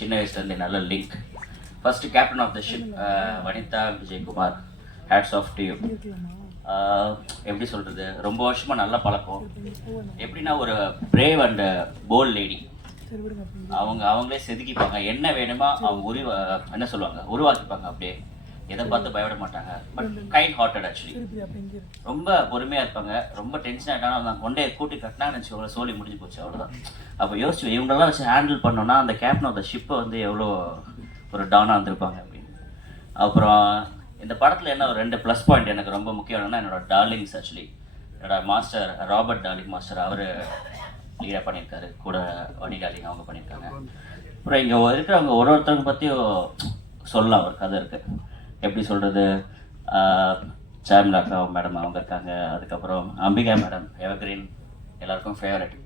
சின்ன வயசுலேருந்தே நல்ல link first captain of the ship Vanitha Vijayakumar. Hats off to எப்படி சொல்கிறது ரொம்ப வருஷமாக நல்ல பழக்கம். எப்படின்னா ஒரு பிரேவ் அண்ட் போல் லேடி அவங்க அவங்களே செதுக்கிப்பாங்க. என்ன வேணுமோ அவங்க உருவ என்ன சொல்லுவாங்க? உருவாக்கிப்பாங்க அப்படியே. எதை பார்த்து பயப்பட மாட்டாங்க பட் கைண்ட் ஹார்ட்டட் ஆக்சுவலி ரொம்ப பொறுமையாக இருப்பாங்க. ரொம்ப டென்ஷன் ஆகிட்டாலும் அவங்க கொண்டே கூட்டி கட்டினாங்கன்னு வச்சுக்கோங்களேன் சோலி முடிஞ்சு போச்சு அவ்வளோதான் அப்போ யோசிச்சு இவங்களெல்லாம் வச்சு ஹேண்டில் பண்ணோன்னா அந்த கேப்டன் ஆஃப் த ஷிப்பை வந்து எவ்வளோ ஒரு டவுனாக வந்திருப்பாங்க அப்படின்னு. அப்புறம் இந்த படத்தில் என்ன ஒரு ரெண்டு ப்ளஸ் பாயிண்ட் எனக்கு ரொம்ப முக்கியம் என்னன்னா என்னோட டார்லிங்ஸ் ஆக்சுவலி என்னோட மாஸ்டர் ராபர்ட் டார்லிங் மாஸ்டர் அவர் லீடாக பண்ணியிருக்காரு. கூட வனி டார்லிங் அவங்க பண்ணியிருக்காங்க. அப்புறம் இங்கே இருக்கிறவங்க ஒரு ஒருத்தவங்க பற்றியும் சொல்லலாம் ஒரு கதை இருக்குது எப்படி சொல்கிறது சாம்லாக்கா மேடம் அவங்க இருக்காங்க. அதுக்கப்புறம் அம்பிகா மேடம் எவர்கிரீன் எல்லாருக்கும் ஃபேவரட்